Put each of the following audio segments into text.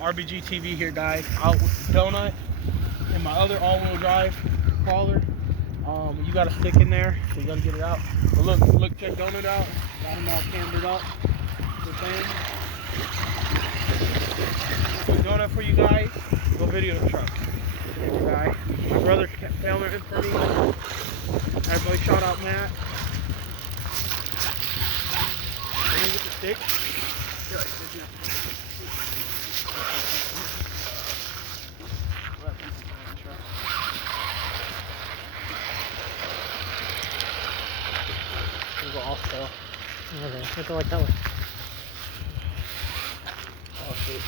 RBG TV here, guys. Out with the donut and my other all-wheel drive crawler. You got a stick in there, so you gotta get it out. But look, check donut out. Got him all cambered up. Good thing. Quick donut for you guys. Go video the truck. There's the guy. My brother filming it for me. Everybody shout out Matt. Let me get the stick. Go off though. Okay, let's go like that way. Oh, shoot.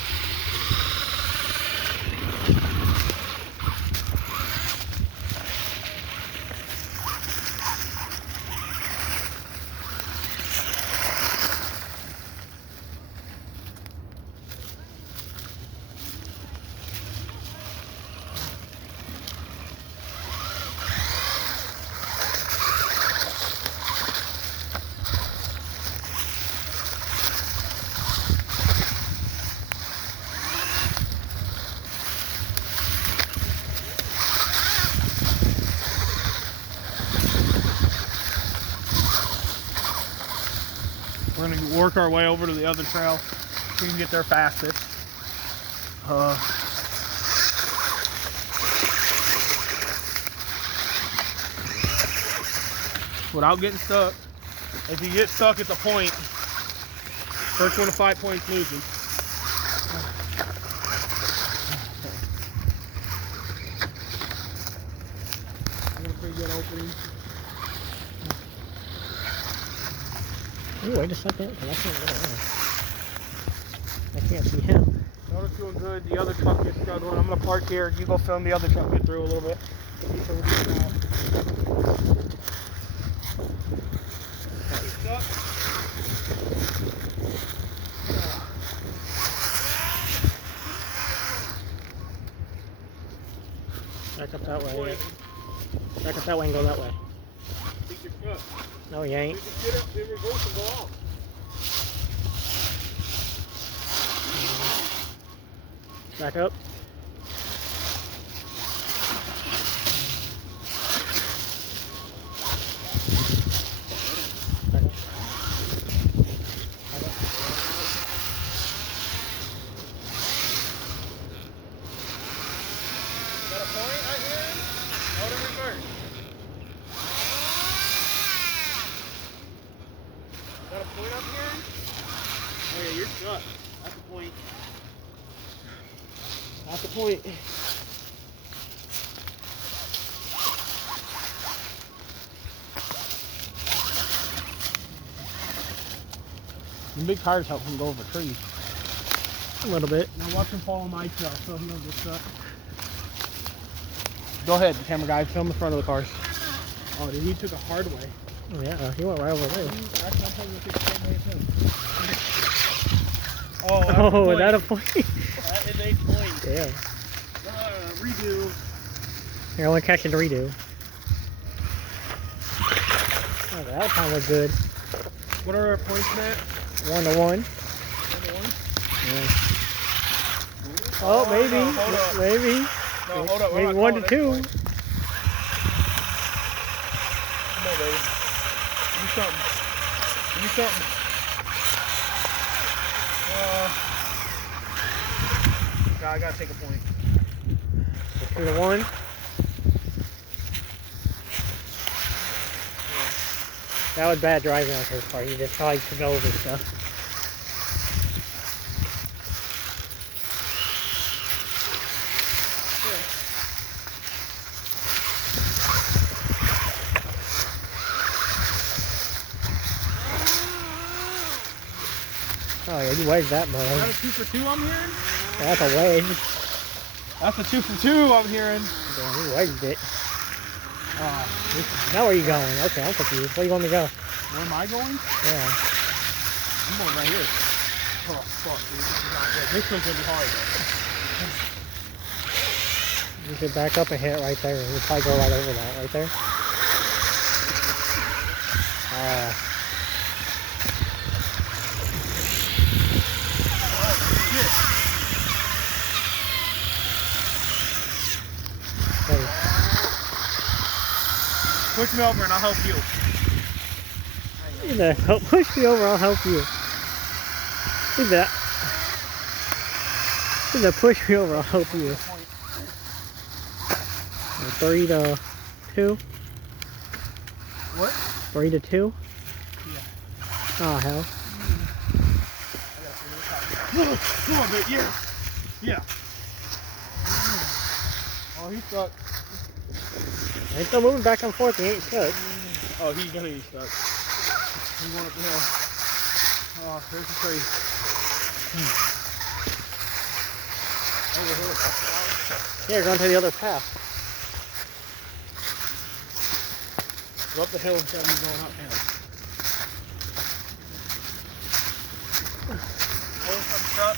We're gonna work our way over to the other trail so we can get there fastest. Without getting stuck. If you get stuck at the point, first one to 5 points loses. I got a pretty good opening. Ooh, wait a second, because I can't get around. I can't see him. Notice doing good. The other truck is struggling. I'm gonna park here. You go film the other truck get through a little bit. Back up that way. Back up that way and go that way. No, you ain't. You just get it in reverse and go out. Back up. Back up. Got a point right here? Out in reverse. Got a point up here? Oh yeah, you're stuck. That's the point. That's the point. The big tires help him go over trees. A little bit. Now watch him follow my trail so he knows what's up. Go ahead, camera guy. Film the front of the cars. Oh, dude, he took a hard way. Oh, yeah, he went right over there. Actually, I'm probably going to take the same way as him. Oh, is that a point? That is a point. Yeah. Redo. Here, I want to catch it to redo. Oh, that time was good. What are our points, Matt? 1 to 1. 1 to 1? Yeah. Oh, maybe. No, hold up. Maybe. No, hold up. Maybe 1 to 2. Come on, baby. Give me something. Give me something. I gotta take a point. 2 to 1. That was bad driving on his part. He just tried to go over stuff. Oh yeah, you wedged that Is mud. that a 2 for 2 I'm hearing? That's a wedge. That's a 2 for 2 I'm hearing. Damn, he wedged it. Now where are you going? Okay, I'm confused. Where you want me to go? Where am I going? Yeah. I'm going right here. Oh, fuck, dude. This is not good. This one's gonna be hard. You should back up and hit it right there. You'll probably go right over that, right there. Push me over and I'll help you. You know, help push me over, I'll help you. Do that. Do that, push me over, I'll help you. 3 to 2? What? 3 to 2? Yeah. Oh, hell. Come on, babe. Yeah. Yeah. Oh, he's stuck. He's still moving back and forth, he ain't stuck. Oh, he's gonna be stuck. He's going up the hill. Oh, there's the tree. Over here. Yeah, you're going to the other path. Go up the hill instead of me going uphill. Oil from the truck.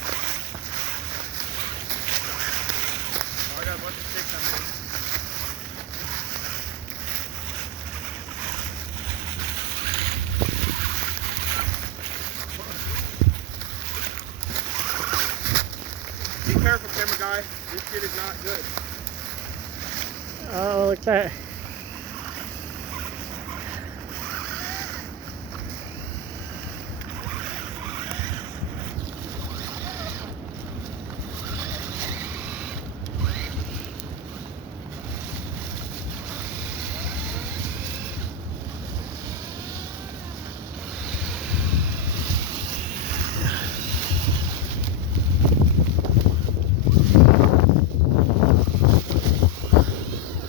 Oh, I got a bunch of sticks on me. Be careful, camera guy. This shit is not good. Oh, look at that.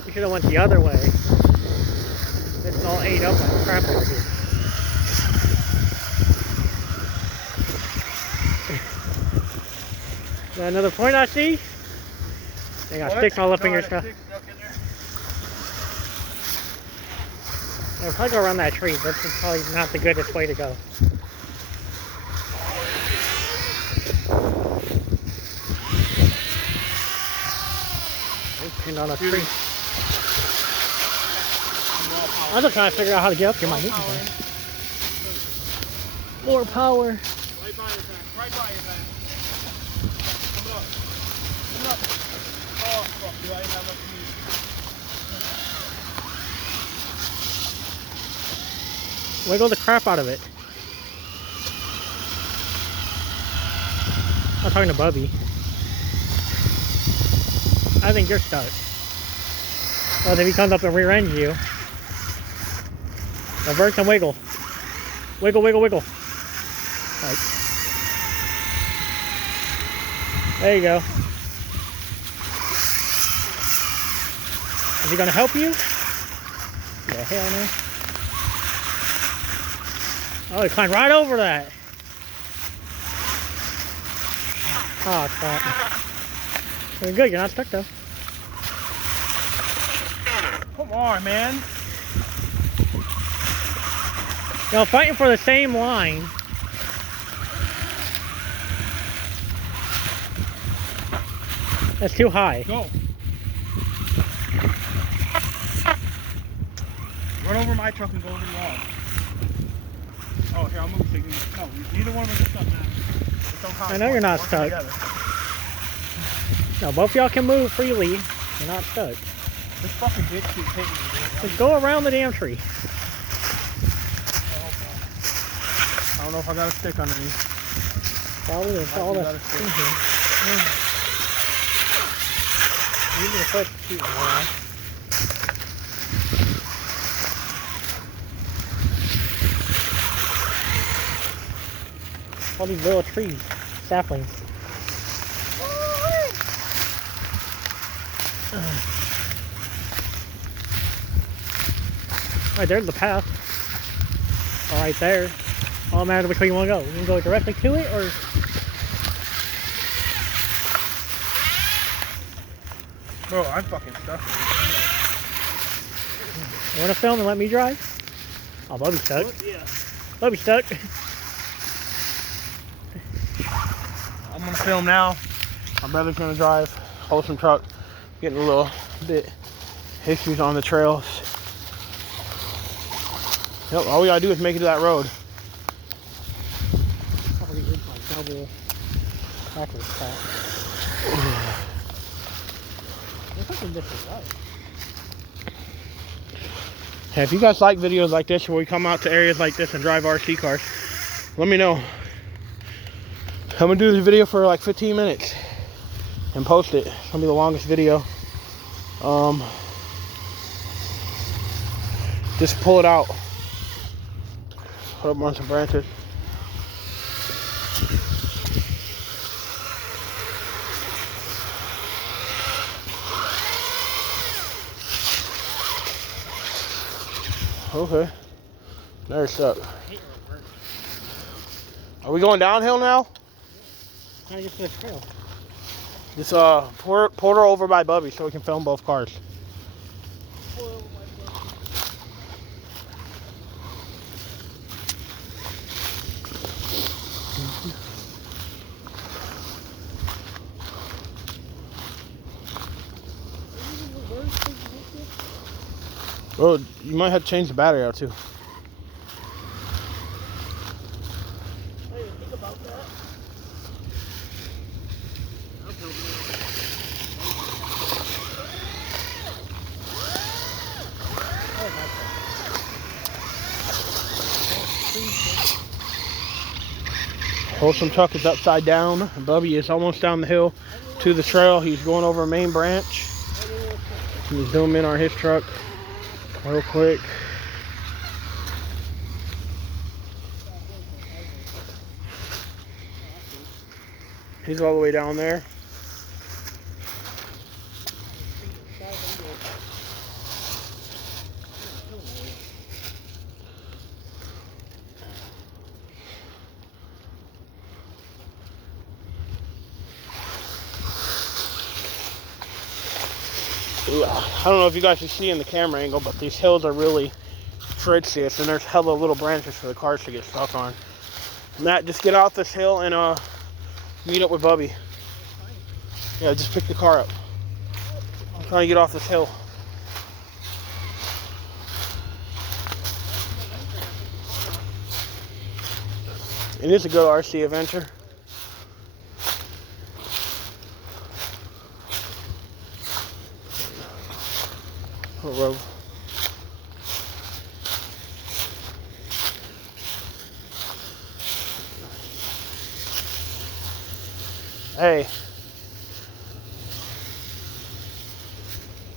We should have went the other way. It's all ate up like crap over here. Is that another point I see? They got sticks all up in your stuff. I'll probably go around that tree. That's probably not the greatest way to go. Pinned on a tree. I'm just trying to figure out how to get up here. My knees are bad. More power. Right by your back. Right by your back. Come up. Come up. Oh, fuck. Do I even have enough to use? Wiggle the crap out of it. I'm talking to Bubby. I think you're stuck. Well, if he comes up and rear-ends you, reverse and wiggle. Wiggle, wiggle, wiggle. Right. There you go. Is he gonna help you? Yeah, hell no. Oh, he climbed right over that. Oh, crap. You're good, you're not stuck though. Come on, man. You know, fighting for the same line. That's too high. Go. Run over my truck and go over the wall. Oh, here, I'll move so you can... No, neither one of us are stuck, man. Just don't I know you're not Work stuck. together. No, both of y'all can move freely. You're not stuck. This fucking bitch keeps hitting me, dude. Just go around the damn tree. I don't know if I got a stick underneath. Probably it's all You that. got a stick. You need to put the feet around. All these little trees, saplings. Right there's the path. All right there. All matters which way you want to go. You can go directly to it, or Bro, I'm fucking stuck. you want to film and let me drive? Oh, Bubby's stuck. Yeah. Bubby's stuck. I'm gonna film now. My brother's gonna drive. Wholesome truck. Getting a little bit issues on the trails. Yep, all we gotta do is make it to that road. Probably is like double backwards path. Looks like a different road. And if you guys like videos like this, where we come out to areas like this and drive RC cars, let me know. I'm gonna do this video for like 15 minutes and post it. It's gonna be the longest video. Just pull it out. Put up on some branches. Okay. They're stuck. Are we going downhill now? How do you get to the trail? Just port her over by Bubby so we can film both cars. Oh, you might have to change the battery out too. I didn't think about that. Wholesome truck is upside down. Bubby is almost down the hill to the trail. He's going over a main branch. Let me zoom in on his truck real quick. He's all the way down there. I don't know if you guys can see in the camera angle, but these hills are really treacherous, and there's hella little branches for the cars to get stuck on. Matt, just get off this hill and meet up with Bubby. Yeah, just pick the car up. I'm trying to get off this hill. It is a good RC adventure. Road. Hey.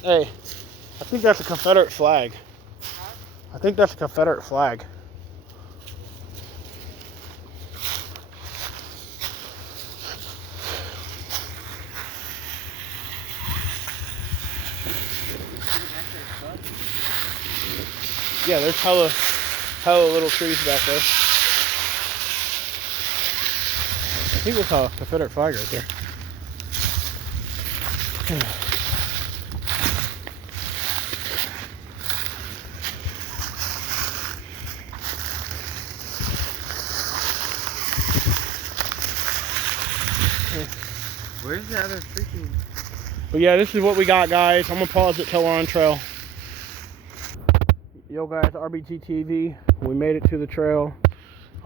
Hey. I think that's a Confederate flag. I think that's a Confederate flag. Yeah, there's hella little trees back there. I think it's a Confederate flag right there. Where's the other freaking... But yeah, this is what we got, guys. I'm gonna pause it till we're on trail. Yo guys, RBT TV. We made it to the trail.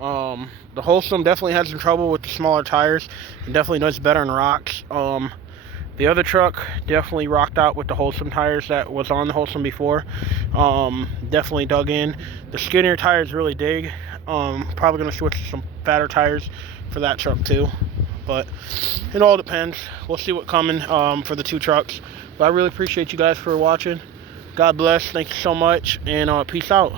The Wholesome definitely had some trouble with the smaller tires. It definitely does better in rocks. The other truck definitely rocked out with the Wholesome tires that was on the Wholesome before. Definitely dug in. The skinnier tires really dig. Probably gonna switch to some fatter tires for that truck too. But it all depends. We'll see what's coming for the two trucks. But I really appreciate you guys for watching. God bless. Thank you so much. And peace out.